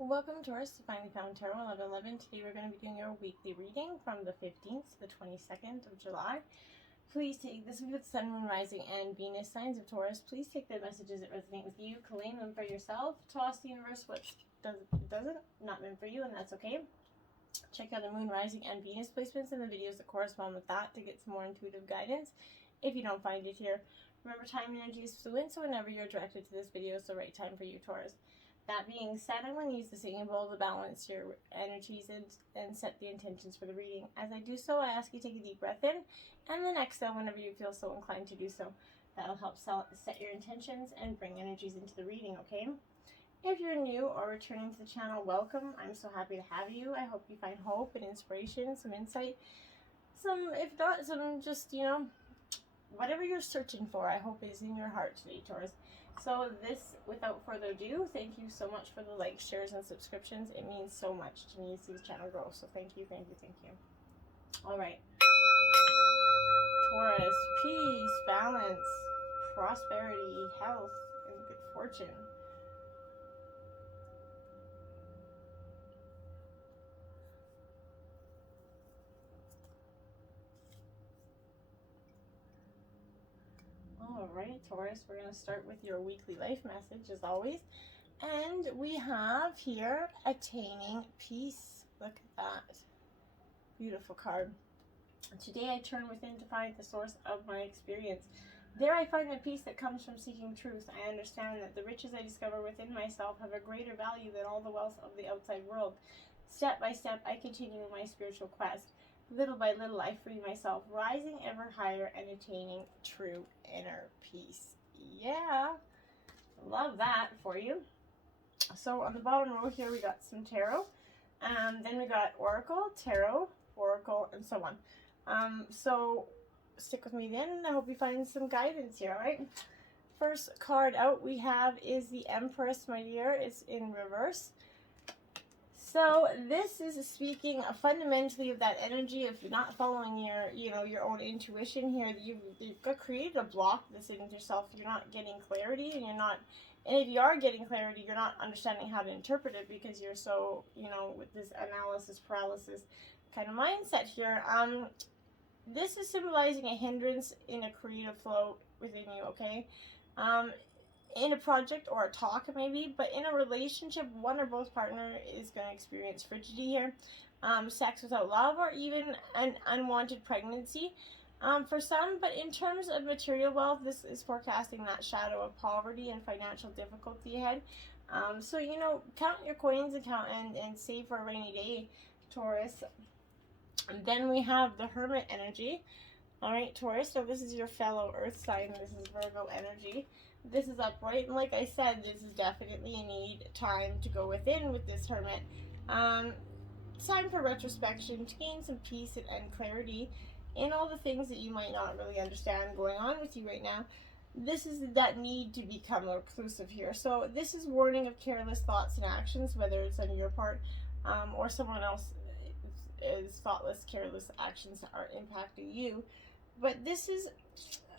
Welcome, Taurus, to Finally Found Tarot 1111. Today we're going to be doing your weekly reading from the 15th to the 22nd of July. Please take this with Sun, Moon, Rising, and Venus signs of Taurus. Please take the messages that resonate with you, claim them for yourself, toss the universe what doesn't, not meant for you, and that's okay. Check out the Moon, Rising, and Venus placements in the videos that correspond with that to get some more intuitive guidance. If you don't find it here, remember time and energy is fluid, so whenever you're directed to this video, it's the right time for you, Taurus. That being said, I'm going to use the singing bowl to balance your energies and set the intentions for the reading. As I do so, I ask you to take a deep breath in, and then exhale whenever you feel so inclined to do so. That'll help set your intentions and bring energies into the reading, okay? If you're new or returning to the channel, welcome. I'm so happy to have you. I hope you find hope and inspiration, some insight, if not, some just, whatever you're searching for, I hope is in your heart today, Taurus. So this, without further ado, thank you so much for the likes, shares, and subscriptions. It means so much to me to see this channel grow. So thank you, thank you, thank you. All right. Taurus, peace, balance, prosperity, health, and good fortune. Alright, Taurus, we're going to start with your weekly life message as always. And we have here attaining peace. Look at that. Beautiful card. Today I turn within to find the source of my experience. There I find the peace that comes from seeking truth. I understand that the riches I discover within myself have a greater value than all the wealth of the outside world. Step by step, I continue my spiritual quest. Little by little, I free myself, rising ever higher and attaining true inner peace. Yeah, love that for you. So on the bottom row here, we got some tarot. Then we got oracle, tarot, oracle, and so on. So stick with me then, and I hope you find some guidance here, all right? First card out we have is the Empress, my dear. It's in reverse. So this is speaking fundamentally of that energy. If you're not following your own intuition here, you've got created a block this in yourself. You're not getting clarity, and if you are getting clarity, you're not understanding how to interpret it because you're so, with this analysis paralysis kind of mindset here. This is symbolizing a hindrance in a creative flow within you, okay? In a project or a talk maybe, but in a relationship, one or both partner is going to experience frigidity here, sex without love, or even an unwanted pregnancy for some. But in terms of material wealth, this is forecasting that shadow of poverty and financial difficulty ahead. So count your coins and save for a rainy day, Taurus. And then we have the Hermit energy. All right, Taurus, so this is your fellow earth sign. This is Virgo energy. This is upright, and like I said, this is definitely a need time to go within with this Hermit. Time for retrospection to gain some peace and clarity in all the things that you might not really understand going on with you right now. This is that need to become reclusive here. So this is warning of careless thoughts and actions, whether it's on your part or someone else is thoughtless, careless actions that are impacting you. But this is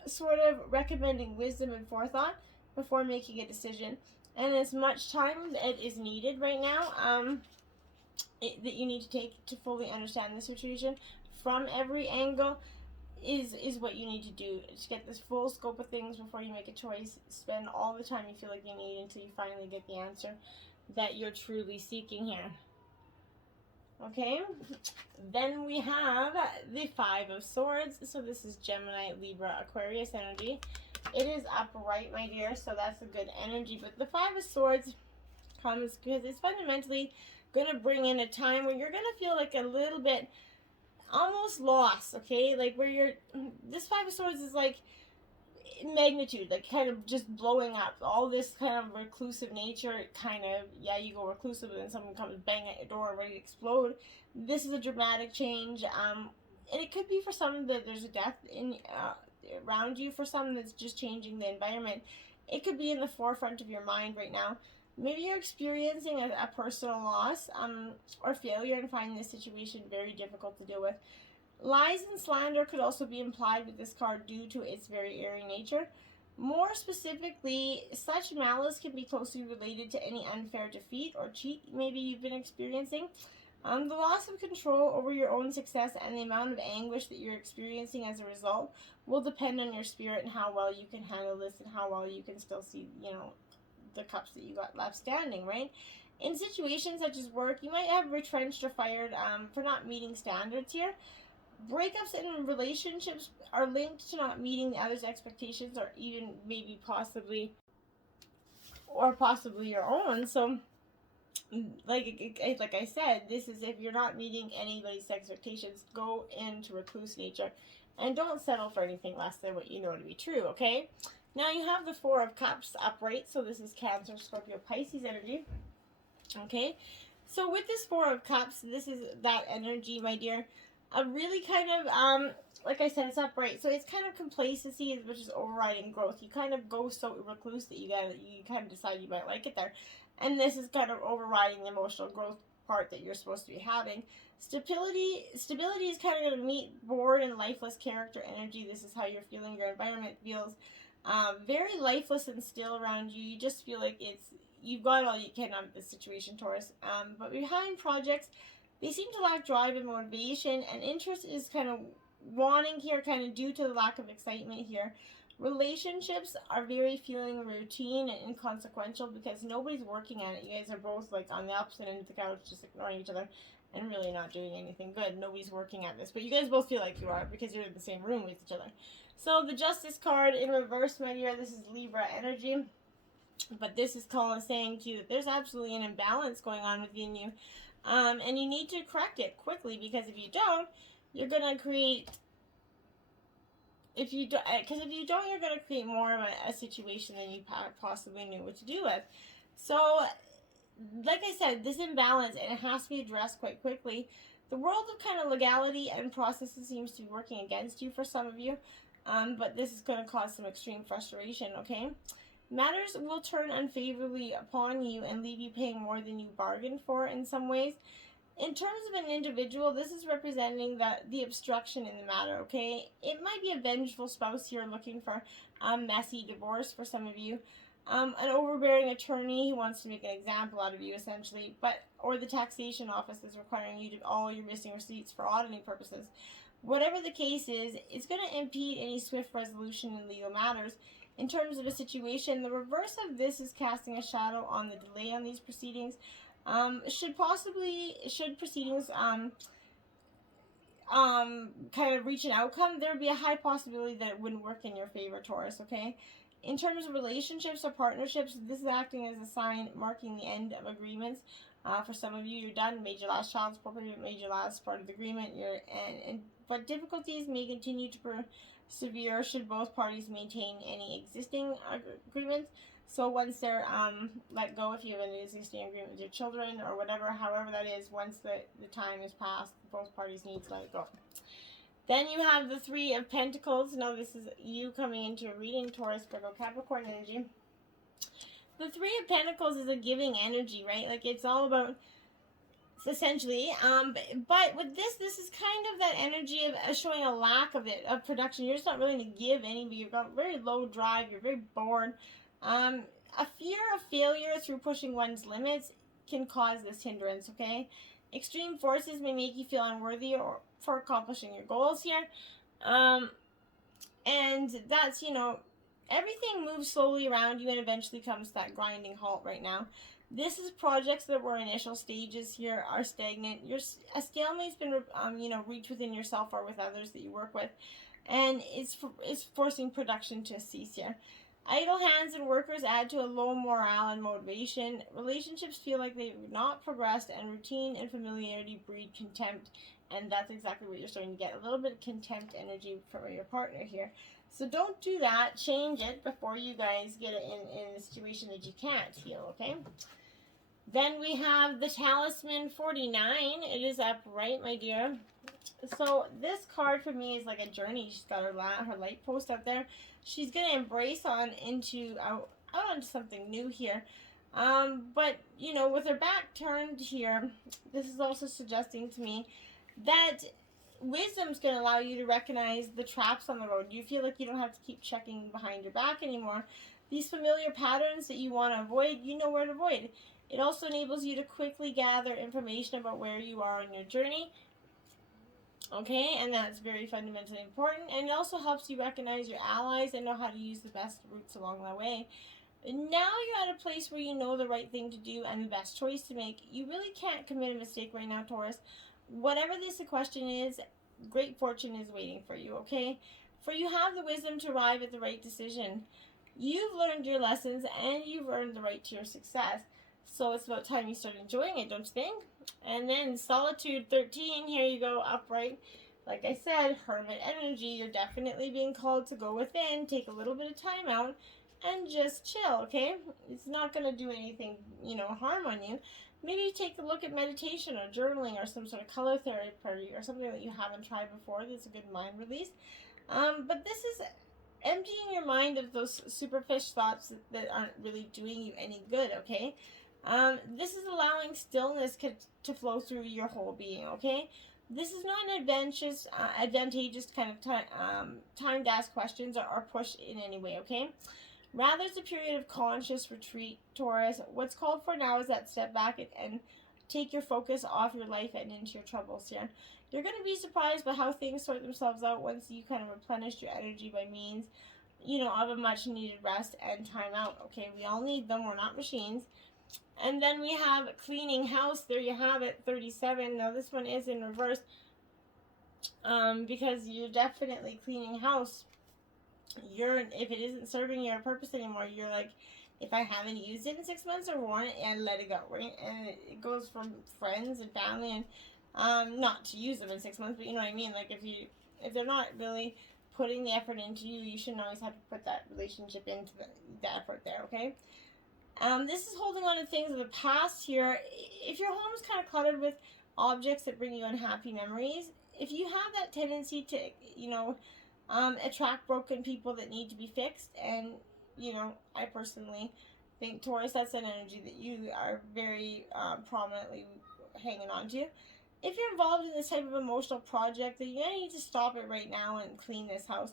sort of recommending wisdom and forethought before making a decision, and as much time that is needed right now that you need to take to fully understand the situation from every angle is what you need to do to get this full scope of things before you make a choice. Spend all the time you feel like you need until you finally get the answer that you're truly seeking here. Okay, then we have the Five of Swords. So this is Gemini, Libra, Aquarius energy. It is upright, my dear, so that's a good energy. But the Five of Swords comes because it's fundamentally going to bring in a time where you're going to feel like a little bit almost lost, okay? Like this Five of Swords is like magnitude, like kind of just blowing up. All this kind of reclusive nature, you go reclusive and then someone comes bang at your door ready to explode. This is a dramatic change, and it could be for some that there's a death in around you. For some that's just changing the environment. It could be in the forefront of your mind right now. Maybe you're experiencing a personal loss or failure and finding this situation very difficult to deal with. Lies and slander could also be implied with this card due to its very airy nature. More specifically, such malice can be closely related to any unfair defeat or cheat maybe you've been experiencing. The loss of control over your own success and the amount of anguish that you're experiencing as a result will depend on your spirit and how well you can handle this and how well you can still see, the cups that you got left standing, right? In situations such as work, you might have retrenched or fired for not meeting standards here. Breakups in relationships are linked to not meeting the other's expectations or even maybe possibly your own. So like I said, this is if you're not meeting anybody's expectations, go into recluse nature and don't settle for anything less than what you know to be true, okay? Now you have the Four of Cups upright, so this is Cancer, Scorpio, Pisces energy, okay? So with this Four of Cups, this is that energy, my dear. A really kind of, like I said, it's upright, so it's kind of complacency, which is overriding growth. You kind of go so recluse that you kind of decide you might like it there. And this is kind of overriding the emotional growth part that you're supposed to be having. Stability is kind of going to meet bored and lifeless character energy. This is how you're feeling. Your environment feels very lifeless and still around you. You just feel like you've got all you can out of this situation, Taurus. But behind projects, they seem to lack drive and motivation, and interest is kind of wanting here, kind of due to the lack of excitement here. Relationships are very feeling routine and inconsequential because nobody's working at it. You guys are both like on the opposite end of the couch, just ignoring each other and really not doing anything good. Nobody's working at this, but you guys both feel like you are because you're in the same room with each other. So the Justice card in reverse, my dear, this is Libra energy. But this is saying to you that there's absolutely an imbalance going on within you. And you need to correct it quickly, because if you don't, you're going to create... you're going to create more of a situation than you possibly knew what to do with. So, like I said, this imbalance, and it has to be addressed quite quickly. The world of kind of legality and processes seems to be working against you for some of you, but this is going to cause some extreme frustration, okay? Matters will turn unfavorably upon you and leave you paying more than you bargained for in some ways. In terms of an individual, this is representing the obstruction in the matter, okay? It might be a vengeful spouse here looking for a messy divorce for some of you. An overbearing attorney who wants to make an example out of you, essentially, or the taxation office is requiring you to all your missing receipts for auditing purposes. Whatever the case is, it's going to impede any swift resolution in legal matters. In terms of a situation, the reverse of this is casting a shadow on the delay on these proceedings. Should proceedings kind of reach an outcome, there would be a high possibility that it wouldn't work in your favor, Taurus, okay? In terms of relationships or partnerships, this is acting as a sign marking the end of agreements. For some of you, you're done, made your last child support payment, made your last part of the agreement, but difficulties may continue to persevere should both parties maintain any existing agreements. So once they're let go, if you have an existing agreement with your children or whatever, however that is, once the time is passed, both parties need to let it go. Then you have the Three of Pentacles. Now this is you coming into a reading, Taurus, Virgo, Capricorn energy. The Three of Pentacles is a giving energy, right? Like it's all about, essentially, but with this is kind of that energy of showing a lack of production. You're just not willing to give any, but you've got very low drive, you're very bored. A fear of failure through pushing one's limits can cause this hindrance, okay? Extreme forces may make you feel unworthy for accomplishing your goals here. And that's, everything moves slowly around you and eventually comes to that grinding halt right now. This is projects that were initial stages here are stagnant. A stalemate's been, reached within yourself or with others that you work with. And it's forcing production to cease here. Idle hands and workers add to a low morale and motivation. Relationships feel like they've not progressed, and routine and familiarity breed contempt. And that's exactly what you're starting to get. A little bit of contempt energy from your partner here. So don't do that. Change it before you guys get it in a situation that you can't heal, okay? Then we have the Talisman 49. It is upright, my dear. So this card for me is like a journey. She's got her light post up there. She's going to embrace out onto something new here. But, with her back turned here, this is also suggesting to me that wisdom's going to allow you to recognize the traps on the road. You feel like you don't have to keep checking behind your back anymore. These familiar patterns that you want to avoid, you know where to avoid. It also enables you to quickly gather information about where you are on your journey. Okay, and that's very fundamentally important. And it also helps you recognize your allies and know how to use the best routes along the way. And now you're at a place where you know the right thing to do and the best choice to make. You really can't commit a mistake right now, Taurus. Whatever this question is, great fortune is waiting for you, okay? For you have the wisdom to arrive at the right decision. You've learned your lessons and you've earned the right to your success. So it's about time you start enjoying it, don't you think? And then Solitude 13, here you go, upright. Like I said, Hermit energy, you're definitely being called to go within, take a little bit of time out, and just chill, okay? It's not going to do anything, harm on you. Maybe take a look at meditation or journaling or some sort of color therapy or something that you haven't tried before. That's a good mind release. But this is emptying your mind of those superficial thoughts that aren't really doing you any good, okay? This is allowing stillness to flow through your whole being, okay? This is not an advantageous kind of time to ask questions or push in any way, okay? Rather, it's a period of conscious retreat, Taurus. What's called for now is that step back and take your focus off your life and into your troubles here. You're going to be surprised by how things sort themselves out once you kind of replenish your energy by means, of a much needed rest and time out, okay? We all need them. We're not machines. And then we have cleaning house. There you have it, 37. Now this one is in reverse because you're definitely cleaning house. If it isn't serving your purpose anymore, you're like, if I haven't used it in 6 months or worn it, and let it go, right? And it goes from friends and family, and not to use them in 6 months, but you know what I mean. Like if they're not really putting the effort into you, you shouldn't always have to put that relationship into the effort there, okay? This is holding on to things of the past here. If your home is kind of cluttered with objects that bring you unhappy memories, if you have that tendency to, attract broken people that need to be fixed, and, I personally think, Taurus, that's an energy that you are very prominently hanging on to. If you're involved in this type of emotional project, then you're going to need to stop it right now and clean this house.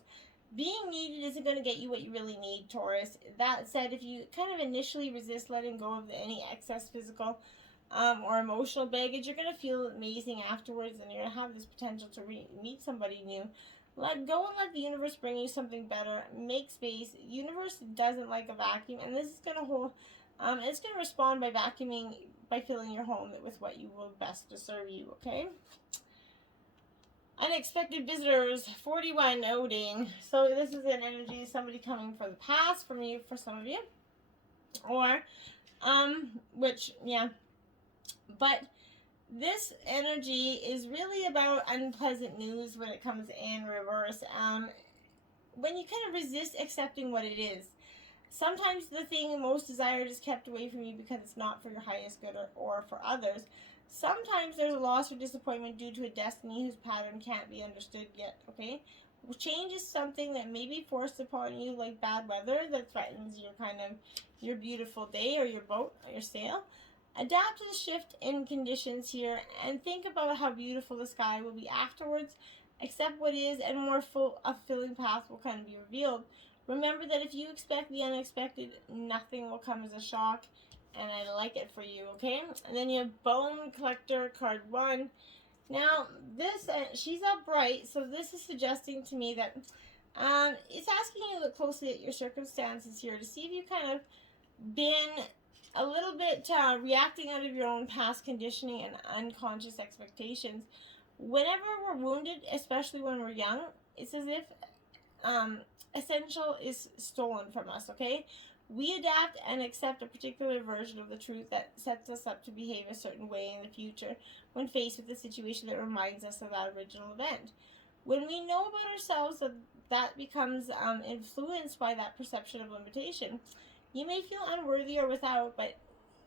Being needed isn't going to get you what you really need, Taurus. That said, if you kind of initially resist letting go of any excess physical or emotional baggage, you're going to feel amazing afterwards, and you're going to have this potential to meet somebody new. Let go and let the universe bring you something better. Make space. Universe doesn't like a vacuum, and this is going to hold. It's going to respond by vacuuming, by filling your home with what you will best to serve you, okay? Unexpected visitors, 41, ding. So this is an energy of somebody coming from the past, from you, for some of you. Or, But this energy is really about unpleasant news when it comes in reverse. When you kind of resist accepting what it is. Sometimes the thing most desired is kept away from you because it's not for your highest good or for others. Sometimes there's a loss or disappointment due to a destiny whose pattern can't be understood yet, okay? Change is something that may be forced upon you, like bad weather that threatens your beautiful day or your boat or your sail. Adapt to the shift in conditions here and think about how beautiful the sky will be afterwards. Accept what is, and more fulfilling path will kind of be revealed. Remember that if you expect the unexpected, nothing will come as a shock. And I like it for you, okay? And then you have Bone Collector, card 1. Now, this, she's upright, so this is suggesting to me that it's asking you to look closely at your circumstances here to see if you've kind of been a little bit reacting out of your own past conditioning and unconscious expectations. Whenever we're wounded, especially when we're young, it's as if essential is stolen from us, okay? We adapt and accept a particular version of the truth that sets us up to behave a certain way in the future when faced with a situation that reminds us of that original event. When we know about ourselves, that becomes influenced by that perception of limitation. You may feel unworthy or without, but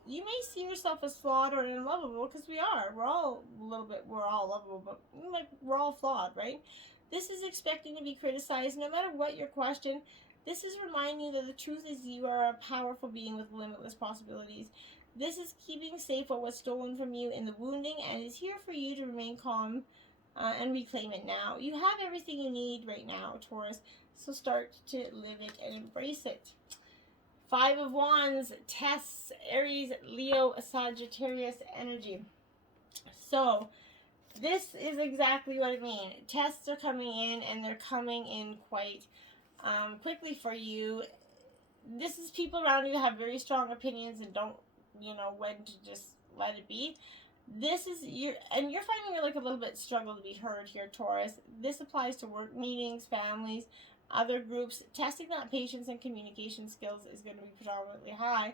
you may see yourself as flawed or unlovable, because we are. We're all lovable, but we're all flawed, right? This is expecting to be criticized no matter what your question. This is reminding you that the truth is you are a powerful being with limitless possibilities. This is keeping safe what was stolen from you in the wounding and is here for you to remain calm and reclaim it now. You have everything you need right now, Taurus, so start to live it and embrace it. 5 of Wands, tests, Aries, Leo, Sagittarius energy. So this is exactly what I mean. Tests are coming in, and they're coming in quite quickly for you. This is people around you have very strong opinions and don't, when to just let it be. This is you're finding you're like a little bit struggle to be heard here, Taurus. This applies to work meetings, families, other groups. Testing that patience and communication skills is going to be predominantly high.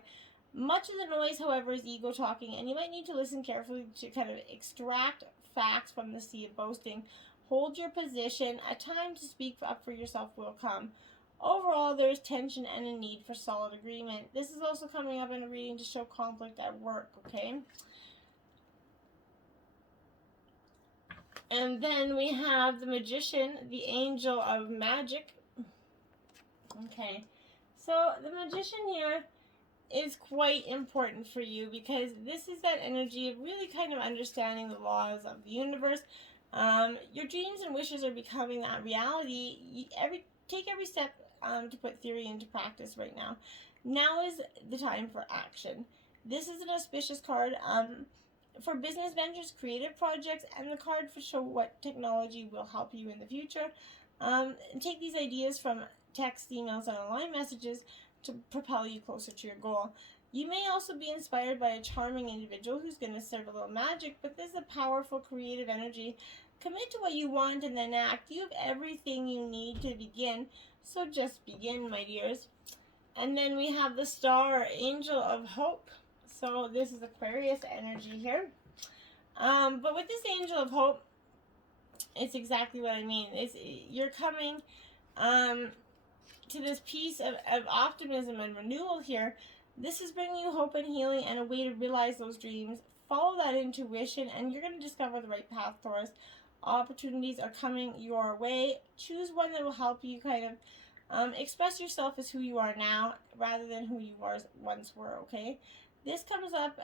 Much of the noise, however, is ego talking, and you might need to listen carefully to kind of extract facts from the sea of boasting. Hold your position. A time to speak up for yourself will come. Overall, there's tension and a need for solid agreement. This is also coming up in a reading to show conflict at work, okay? And then we have the Magician, the Angel of Magic. Okay, so the Magician here is quite important for you because this is that energy of really kind of understanding the laws of the universe. Your dreams and wishes are becoming that reality. Take every step to put theory into practice right now. Now is the time for action. This is an auspicious card for business ventures, creative projects, and the card for show what technology will help you in the future. And take these ideas from text, emails, and online messages to propel you closer to your goal. You may also be inspired by a charming individual who's going to serve a little magic, but this is a powerful creative energy. Commit to what you want and then act. You have everything you need to begin, so just begin, my dears. And then we have the Star, Angel of Hope. So this is Aquarius energy here. But with this Angel of Hope, it's exactly what I mean. You're coming to this piece of optimism and renewal here. This is bringing you hope and healing and a way to realize those dreams. Follow that intuition and you're going to discover the right path, Taurus. Opportunities are coming your way. Choose one that will help you kind of express yourself as who you are now rather than who you once were, okay? This comes up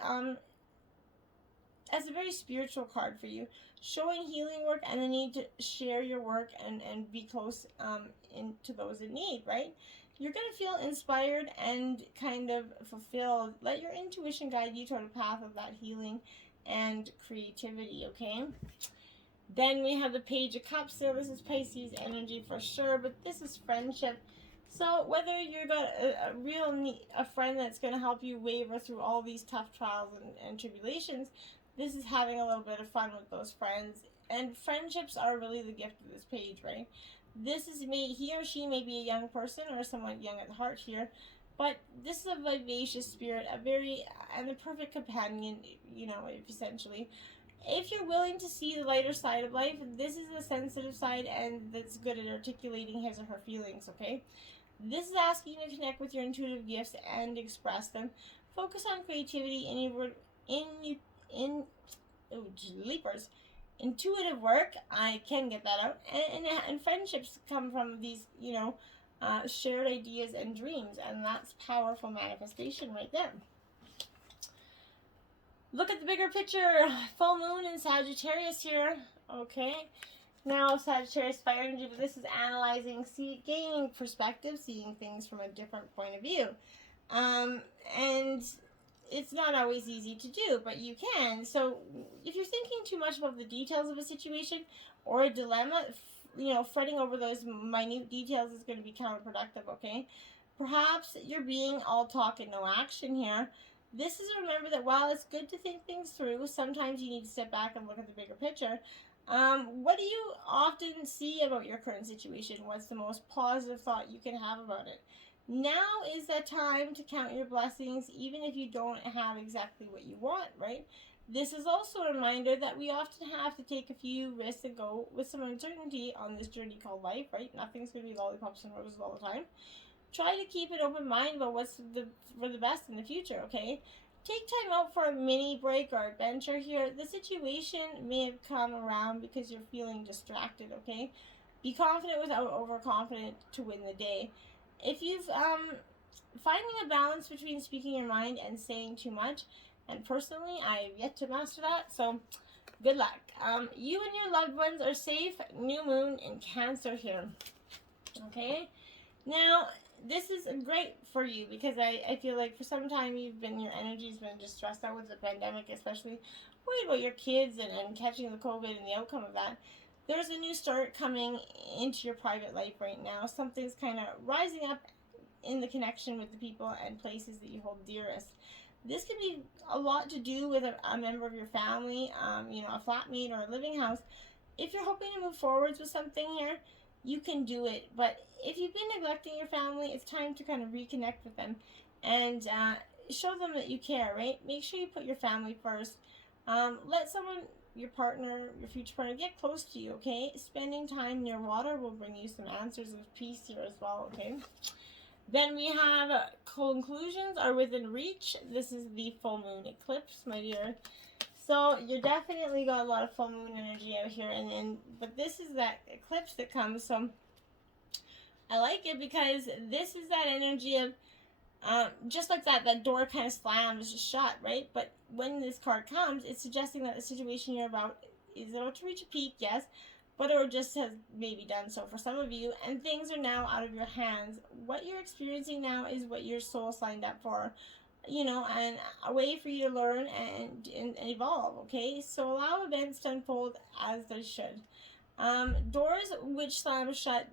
as a very spiritual card for you, showing healing work and the need to share your work and be close to those in need, right? You're going to feel inspired and kind of fulfilled. Let your intuition guide you toward a path of that healing and creativity, okay? Then we have the Page of Cups. So this is Pisces energy for sure, but this is friendship. So whether you've got a friend that's going to help you waver through all these tough trials and tribulations, this is having a little bit of fun with those friends. And friendships are really the gift of this page, right? This is he or she may be a young person or somewhat young at heart here, but this is a vivacious spirit, and the perfect companion, essentially. If you're willing to see the lighter side of life, this is a sensitive side and that's good at articulating his or her feelings, okay? This is asking you to connect with your intuitive gifts and express them. Focus on creativity intuitive work. I can get that out. And friendships come from these, shared ideas and dreams. And that's powerful manifestation right there. Look at the bigger picture. Full moon in Sagittarius here. Okay. Now, Sagittarius fire energy, but this is analyzing, gaining perspective, seeing things from a different point of view. And it's not always easy to do, but you can. So if you're thinking too much about the details of a situation or a dilemma, fretting over those minute details is going to be counterproductive, okay? Perhaps you're being all talk and no action here. This is remember that while it's good to think things through, sometimes you need to step back and look at the bigger picture. What do you often see about your current situation? What's the most positive thought you can have about it? Now is the time to count your blessings, even if you don't have exactly what you want, right? This is also a reminder that we often have to take a few risks and go with some uncertainty on this journey called life, right? Nothing's going to be lollipops and roses all the time. Try to keep an open mind about what's for the best in the future, okay? Take time out for a mini break or adventure here. The situation may have come around because you're feeling distracted, okay? Be confident without overconfident to win the day. If you've finding a balance between speaking your mind and saying too much, and personally, I have yet to master that, so Good luck. You and your loved ones are safe. New moon in Cancer here. Okay. Now, this is great for you because I feel like for some time your energy's been just stressed out with the pandemic, especially worried about your kids and catching the COVID and the outcome of that. There's a new start coming into your private life right now. Something's kind of rising up in the connection with the people and places that you hold dearest. This could be a lot to do with a member of your family, a flatmate or a living house. If you're hoping to move forwards with something here, you can do it. But if you've been neglecting your family, it's time to kind of reconnect with them and show them that you care, right? Make sure you put your family first. Let someone, your partner, your future partner, get close to you, okay? Spending time near water will bring you some answers of peace here as well, okay? Then we have conclusions are within reach. This is the full moon eclipse, my dear. So you definitely got a lot of full moon energy out here, but this is that eclipse that comes. So I like it because this is that energy of just like that door kind of slams shut, right? But when this card comes, it's suggesting that the situation you're about is about to reach a peak, yes, but or just has maybe done so for some of you, and things are now out of your hands. What you're experiencing now is what your soul signed up for, and a way for you to learn and evolve, okay? So allow events to unfold as they should. Doors which slam shut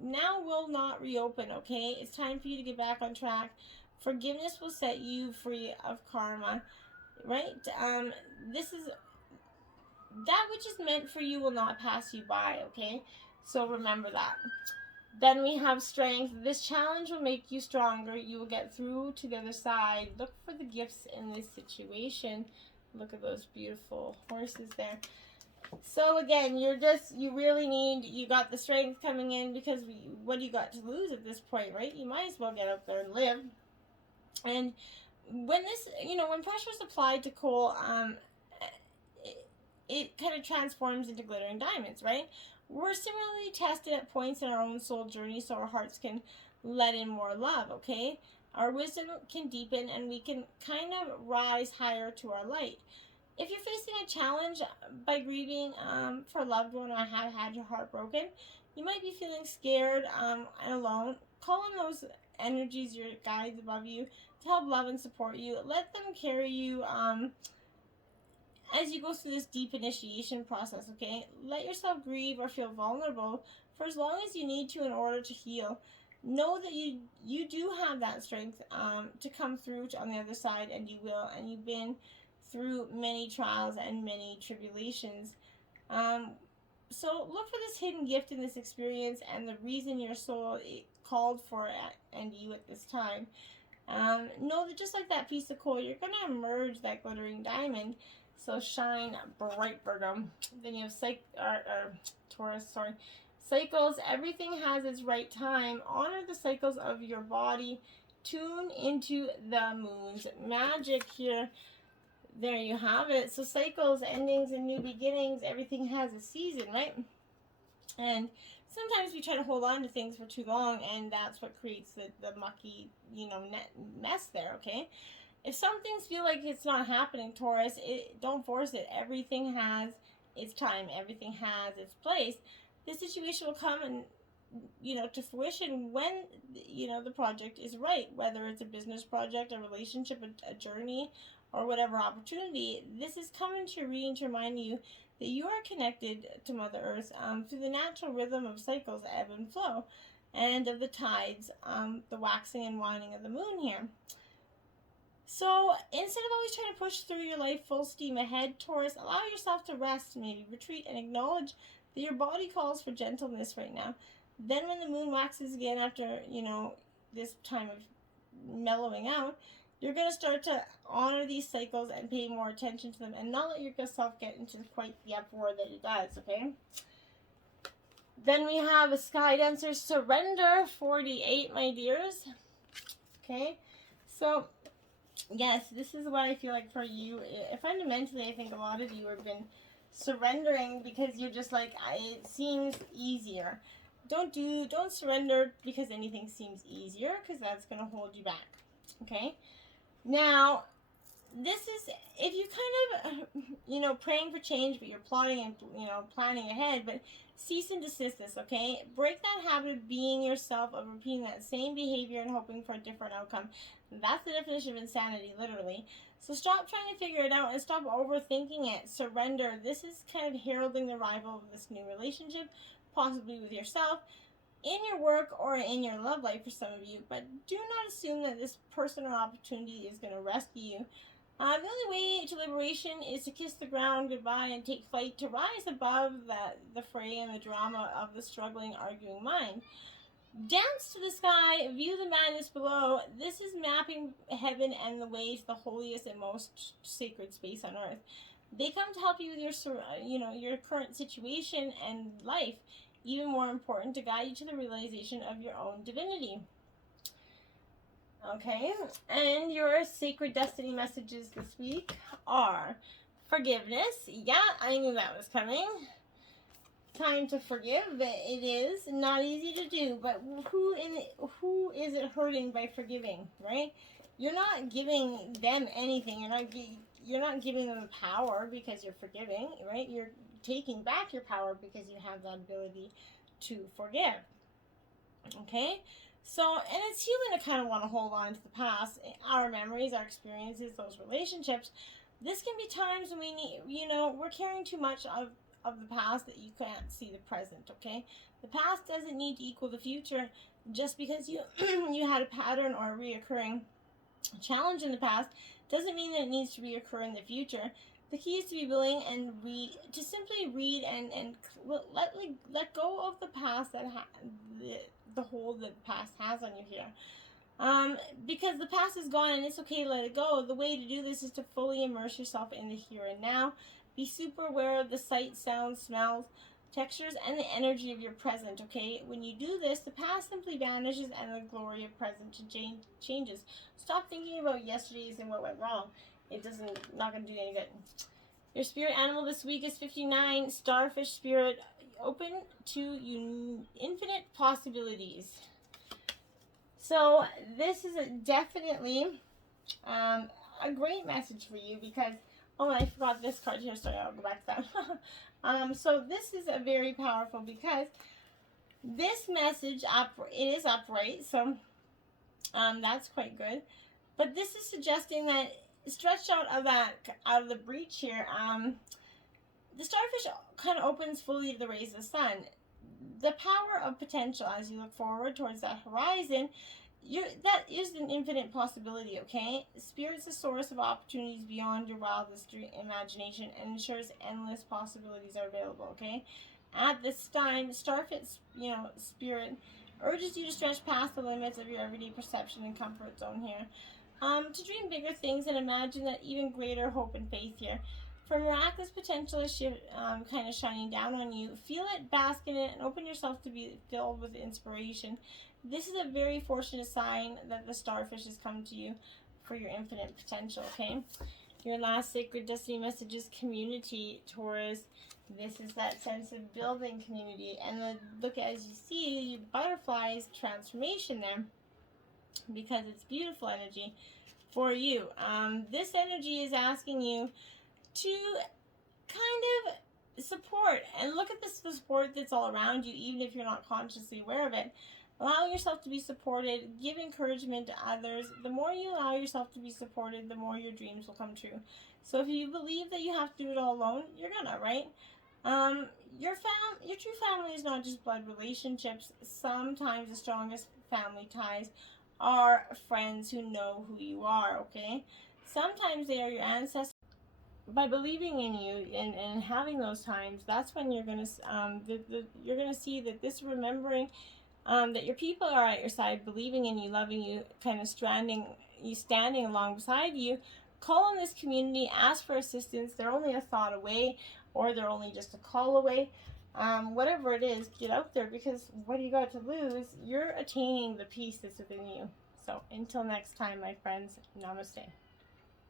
now will not reopen, okay? It's time for you to get back on track. Forgiveness will set you free of karma, right? This is that which is meant for you will not pass you by, okay? So remember that. Then we have strength. This challenge will make you stronger. You will get through to the other side. Look for the gifts in this situation. Look at those beautiful horses there. So again, you got the strength coming in because what do you got to lose at this point, right? You might as well get out there and live. And when when pressure is applied to coal, it kind of transforms into glittering diamonds, right? We're similarly tested at points in our own soul journey so our hearts can let in more love, okay? Our wisdom can deepen and we can kind of rise higher to our light. If you're facing a challenge by grieving for a loved one or have had your heart broken, you might be feeling scared and alone. Call on those energies, your guides above you, to help love and support you. Let them carry you as you go through this deep initiation process, okay? Let yourself grieve or feel vulnerable for as long as you need to in order to heal. Know that you do have that strength to come through on the other side, and you will, and you've been through many trials and many tribulations. So look for this hidden gift in this experience and the reason your soul called for it and you at this time. Know that just like that piece of coal, you're going to emerge that glittering diamond. So shine bright, Virgo. Then you have Taurus, sorry. Cycles. Everything has its right time. Honor the cycles of your body. Tune into the moon's magic here. There you have it. So cycles, endings, and new beginnings. Everything has a season, right? And sometimes we try to hold on to things for too long, and that's what creates the mucky, mess there, okay? If some things feel like it's not happening, Taurus, don't force it. Everything has its time. Everything has its place. This situation will come and, to fruition when, the project is right. Whether it's a business project, a relationship, a journey, or whatever opportunity, this is coming to your reading to remind you that you are connected to Mother Earth through the natural rhythm of cycles, ebb and flow, and of the tides, the waxing and waning of the moon here. So instead of always trying to push through your life full steam ahead, Taurus, allow yourself to rest, maybe retreat, and acknowledge that your body calls for gentleness right now. Then when the moon waxes again after, this time of mellowing out, you're going to start to honor these cycles and pay more attention to them and not let yourself get into quite the uproar that it does, okay? Then we have a Sky Dancer Surrender 48, my dears. Okay? So, yes, this is what I feel like for you. Fundamentally, I think a lot of you have been surrendering because you're just like, it seems easier. Don't surrender because anything seems easier, because that's going to hold you back, okay? Now, this is if you kind of, praying for change, but you're plotting and, planning ahead, but cease and desist this, okay? Break that habit of being yourself, of repeating that same behavior and hoping for a different outcome. That's the definition of insanity, literally. So stop trying to figure it out and stop overthinking it. Surrender. This is kind of heralding the arrival of this new relationship, possibly with yourself, in your work or in your love life for some of you. But do not assume that this person or opportunity is going to rescue you. The only way to liberation is to kiss the ground goodbye and take flight, to rise above the fray and the drama of the struggling, arguing mind. Dance to the sky, view the madness below. This is mapping heaven and the way to the holiest and most sacred space on earth. They come to help you with your current situation and life. Even more important, to guide you to the realization of your own divinity. Okay, and your sacred destiny messages this week are forgiveness. Yeah, I knew that was coming. Time to forgive. It is not easy to do, but who is it hurting by forgiving, right? You're not giving them anything. You're not giving them power because you're forgiving, right? You're taking back your power because you have that ability to forgive. Okay? So, and it's human to kind of want to hold on to the past, our memories, our experiences, those relationships. This can be times when we need, we're carrying too much of the past that you can't see the present, okay? The past doesn't need to equal the future. Just because you you had a pattern or a reoccurring challenge in the past doesn't mean that it needs to reoccur in the future. The key is to be willing and to simply read and let go of the past the hold that the past has on you here. Because the past is gone and it's okay to let it go. The way to do this is to fully immerse yourself in the here and now. Be super aware of the sight, sounds, smells, textures, and the energy of your present, okay? When you do this, the past simply vanishes and the glory of present changes. Stop thinking about yesterday's and what went wrong. Not going to do any good. Your spirit animal this week is 59, starfish spirit, open to infinite possibilities. So this is definitely a great message for you because, oh, I forgot this card here, sorry, I'll go back to that. So this is a very powerful because this message, it is upright, so that's quite good. But this is suggesting that stretched out of the breach here, the starfish kind of opens fully to the rays of the sun. The power of potential as you look forward towards that horizon, that is an infinite possibility, okay? Spirit's a source of opportunities beyond your wildest imagination and ensures endless possibilities are available, okay? At this time, starfish, spirit urges you to stretch past the limits of your everyday perception and comfort zone here. To dream bigger things and imagine that even greater hope and faith here. For miraculous potential is kind of shining down on you. Feel it, bask in it, and open yourself to be filled with inspiration. This is a very fortunate sign that the starfish has come to you for your infinite potential, okay? Your last sacred destiny message is community, Taurus. This is that sense of building community. And look, as you see, butterflies transformation there because it's beautiful energy for you. This energy is asking you to kind of support and look at the support that's all around you, even if you're not consciously aware of it. Allow yourself to be supported. Give encouragement to others. The more you allow yourself to be supported, the more your dreams will come true. So if you believe that you have to do it all alone, you're gonna, right? Your true family is not just blood relationships. Sometimes the strongest family ties are friends who know who you are, okay? Sometimes they are your ancestors. By believing in you and having those times, that's when you're gonna you're gonna see that this remembering that your people are at your side, believing in you, loving you, kind of standing along beside you. Call on this community, ask for assistance. They're only a thought away, or they're only just a call away. Whatever it is, get out there, because what do you got to lose? You're attaining the peace that's within you. So until next time, my friends, namaste.